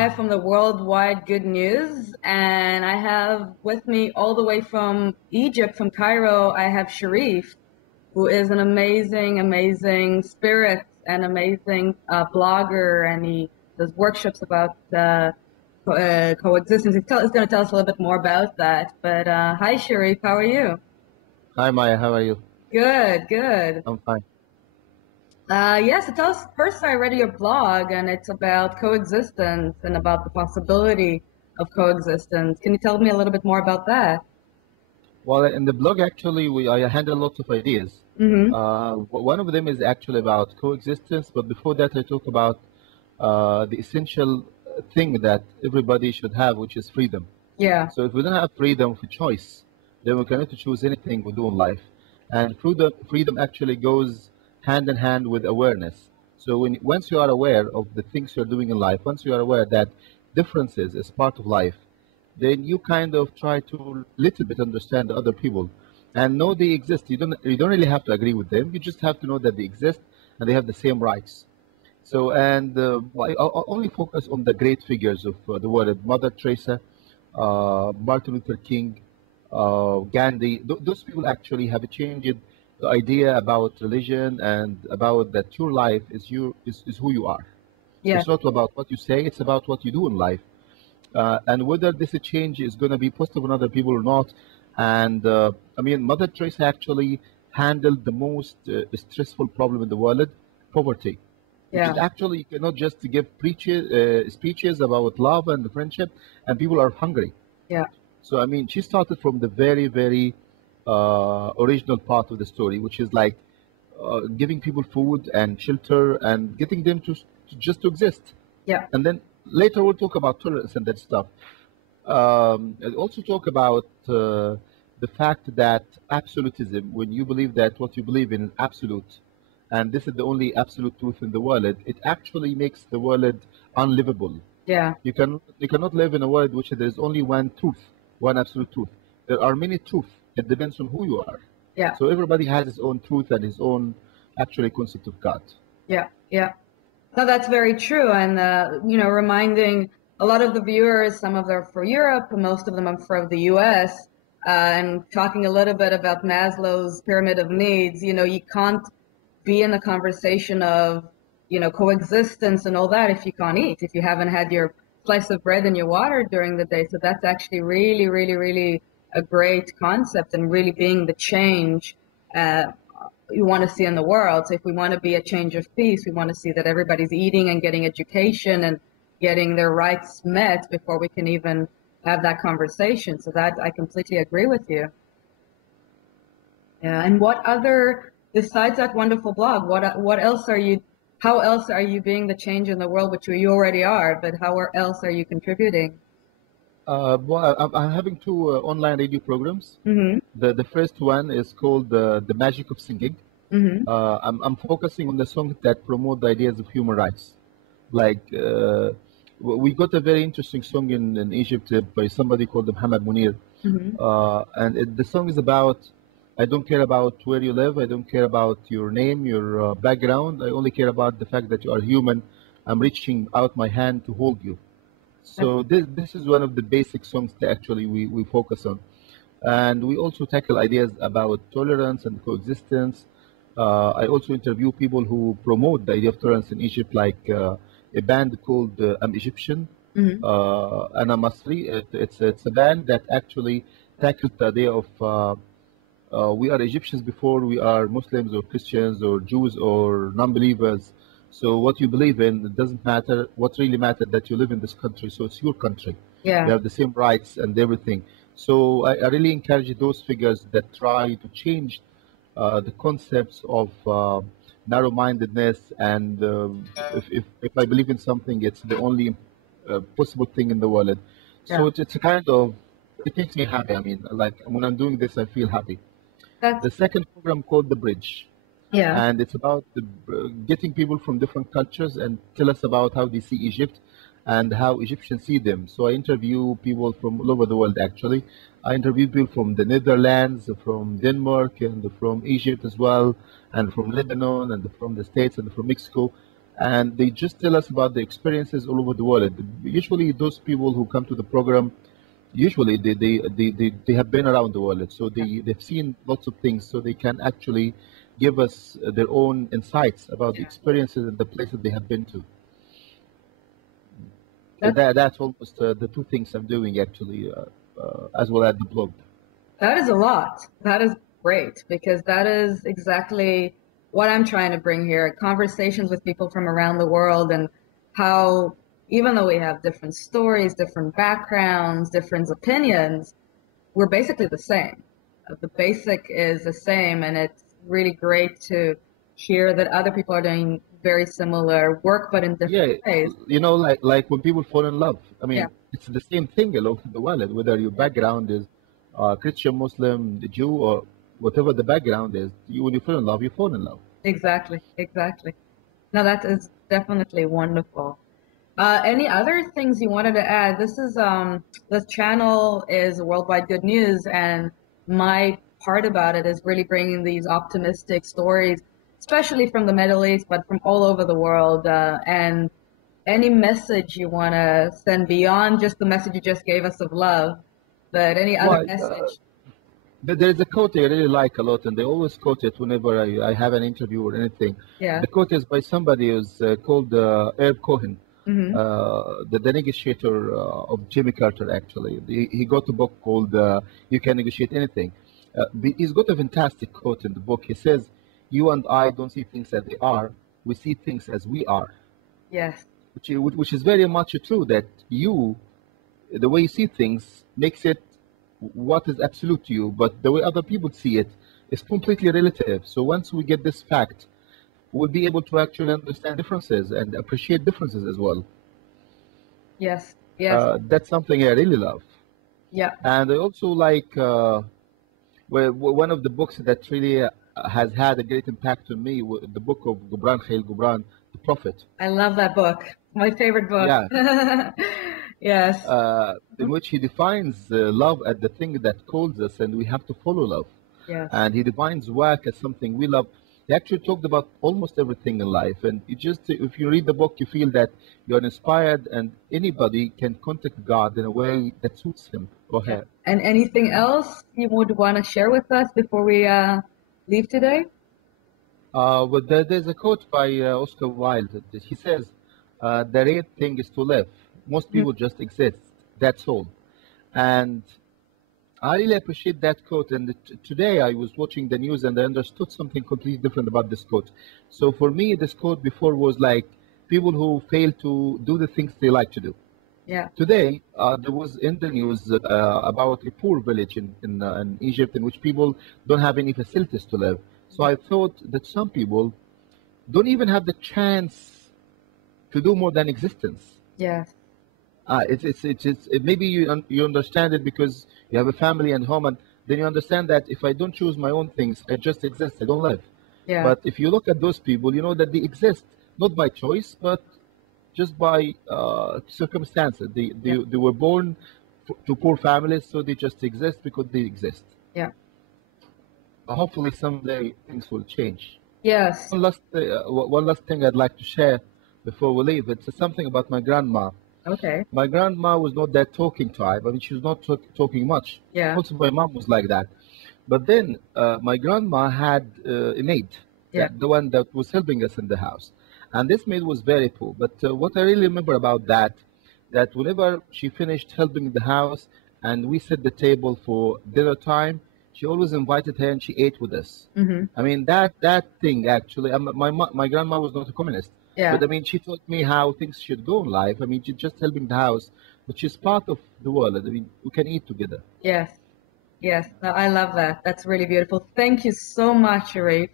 Maya from the Worldwide Good News, and I have with me all the way from Egypt, from Cairo, I have Sherif, who is an amazing spirit and amazing blogger, and he does workshops about coexistence. He's going to tell us a little bit more about that. But hi, Sherif, how are you? Hi, Maya. How are you? Good. I'm fine. Yes, so tell us, first I read your blog and it's about coexistence and about the possibility of coexistence. Can you tell me a little bit more about that? Well, in the blog, actually, I handle lots of ideas. Mm-hmm. One of them is actually about coexistence, but before that, I talk about the essential thing that everybody should have, which is freedom. Yeah. So if we don't have freedom for choice, then we cannot choose anything we do in life. And freedom actually goes hand in hand with awareness. So once you are aware of the things you're doing in life, once you are aware that differences is part of life, then you kind of try to little bit understand other people and know they exist. You don't really have to agree with them. You just have to know that they exist and they have the same rights. So, and I'll only focus on the great figures of the world: Mother Teresa, Martin Luther King, Gandhi. Those people actually have changed the idea about religion and about that your life is who you are. Yeah. It's not about what you say; it's about what you do in life, and whether this change is going to be positive on other people or not. And I mean, Mother Teresa actually handled the most stressful problem in the world: poverty. Which is Yeah. actually, you cannot just give speeches about love and friendship, and people are hungry. Yeah. So I mean, she started from the very original part of the story, which is like giving people food and shelter and getting them to just to exist. Yeah. And then later we'll talk about tolerance and that stuff. And also talk about the fact that absolutism, when you believe that what you believe in is absolute, and this is the only absolute truth in the world, it actually makes the world unlivable. Yeah. You cannot live in a world which there is only one truth, one absolute truth. There are many truths. It depends on who you are. Yeah. So everybody has his own truth and his own actually concept of God. Yeah. Yeah. No, that's very true. And, reminding a lot of the viewers, some of them are for Europe, most of them are for the US, and talking a little bit about Maslow's pyramid of needs. You can't be in the conversation of, coexistence and all that if you can't eat, if you haven't had your slice of bread and your water during the day. So that's actually really a great concept, and really being the change you want to see in the world. So if we want to be a change of peace, we want to see that everybody's eating and getting education and getting their rights met before we can even have that conversation. So that I completely agree with you. Yeah. And what other, besides that wonderful blog, what else are you, how else are you being the change in the world, which you already are, but how else are you contributing? Well, I'm having two online radio programs. Mm-hmm. The first one is called The Magic of Singing. Mm-hmm. I'm focusing on the songs that promote the ideas of human rights. Like, we got a very interesting song in Egypt by somebody called Muhammad Munir. Mm-hmm. And the song is about, I don't care about where you live, I don't care about your name, your background, I only care about the fact that you are human. I'm reaching out my hand to hold you. So this is one of the basic songs that actually we focus on. And we also tackle ideas about tolerance and coexistence. I also interview people who promote the idea of tolerance in Egypt, like a band called I'm Egyptian, Mm-hmm. Ana Masri. It's a band that actually tackles the idea of we are Egyptians before we are Muslims or Christians or Jews or non-believers. So what you believe in, it doesn't matter. What really matters that you live in this country, so it's your country. Yeah. You have the same rights and everything. So I really encourage those figures that try to change the concepts of narrow-mindedness, and if I believe in something, it's the only possible thing in the world. So Yeah. it's a kind of, it makes me happy. I mean, like when I'm doing this, I feel happy. That's, The second program called The Bridge, yeah. and it's about getting people from different cultures and tell us about how they see Egypt and how Egyptians see them. So I interview people from all over the world, actually. I interview people from the Netherlands, from Denmark, and from Egypt as well, and from Lebanon, and from the States, and from Mexico. and they just tell us about the experiences all over the world. Usually, those people who come to the program, usually they have been around the world, so Yeah. they've seen lots of things, so they can actually give us their own insights about the Yeah. experiences and the places they have been to. So That's, that's almost the two things I'm doing actually, as well as the blog. that is a lot. That is great because that is exactly what I'm trying to bring here. Conversations with people from around the world and how, even though we have different stories, different backgrounds, different opinions, we're basically the same. The basic is the same, and it's really great to hear that other people are doing very similar work, but in Yeah, different ways. like when people fall in love. I Yeah, mean, it's the same thing all over the world, whether your yeah, background is Christian, Muslim, the Jew, or whatever the background is. When you fall in love, you fall in love. exactly, exactly. No, that is definitely wonderful. Any other things you wanted to add? This channel is Worldwide Good News, and my part about it is really bringing these optimistic stories, especially from the Middle East, but from all over the world. And any message you want to send beyond just the message you just gave us of love, but any other Why? message? There's a quote I really like a lot, and they always quote it whenever I have an interview or anything. Yeah. The quote is by somebody who's called Herb Cohen, Hmm. the negotiator of Jimmy Carter, actually. He got a book called You Can Negotiate Anything. He's got a fantastic quote in the book. He says, "You and I don't see things as they are, we see things as we are," Yes. which is very much true, that the way you see things makes it what is absolute to you, but the way other people see it is completely relative. So once we get this fact, we'll be able to actually understand differences and appreciate differences as well. Yes. Yes. That's something I really love. Yeah. And I also like one of the books that really has had a great impact on me, the book of Gibran Khail Gibran, The Prophet. I love that book. My favorite book. Yeah, Yes. in which he defines love as the thing that calls us, and we have to follow love. Yes. And he defines work as something we love. He actually talked about almost everything in life, and if you read the book, you feel that you're inspired, and anybody can contact God in a way that suits him or Yeah. her. And anything else you would want to share with us before we leave today? But there's a quote by Oscar Wilde. He says, "The real thing is to live. Most Mhm. people just exist. That's all." And I really appreciate that quote. And today I was watching the news and I understood something completely different about this quote. So for me, this quote before was like people who fail to do the things they like to do. Yeah. Today, there was in the news about a poor village in Egypt in which people don't have any facilities to live. So I thought that some people don't even have the chance to do more than existence. Yes. Maybe you understand it because you have a family and home, and then you understand that if I don't choose my own things, I just exist. I don't live. Yeah. But if you look at those people, you know that they exist not by choice, but just by circumstances. Yeah. They were born to poor families, so they just exist because they exist. Yeah. Hopefully someday things will change. Yes. One last thing I'd like to share before we leave. It's something about my grandma. Okay. My grandma was not that talking type. I mean, she was not talking much. Yeah. Also, my mom was like that. But then my grandma had a maid, Yeah. the one that was helping us in the house. And this maid was very poor. But what I really remember about that whenever she finished helping in the house and we set the table for dinner time, she always invited her and she ate with us. Mm-hmm. I mean, that thing actually, my grandma was not a communist. Yeah. But I mean, she taught me how things should go in life. I mean, she's just helping the house, but she's part of the world. I mean, we can eat together. Yes. Yes. No, I love that. That's really beautiful. Thank you so much, Sherif.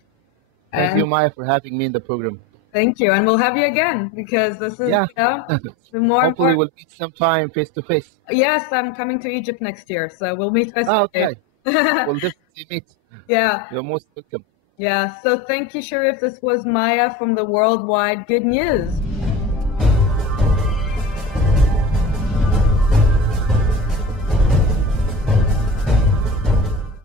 Thank you, Maya, for having me in the program. Thank you. And we'll have you again because this is, Yeah. the more Hopefully, important. we'll meet sometime face to face. Yes, I'm coming to Egypt next year, so we'll meet face to Okay. face. We'll definitely meet. Yeah. You're most welcome. Yeah. So thank you, Sherif. This was Maya from the Worldwide Good News.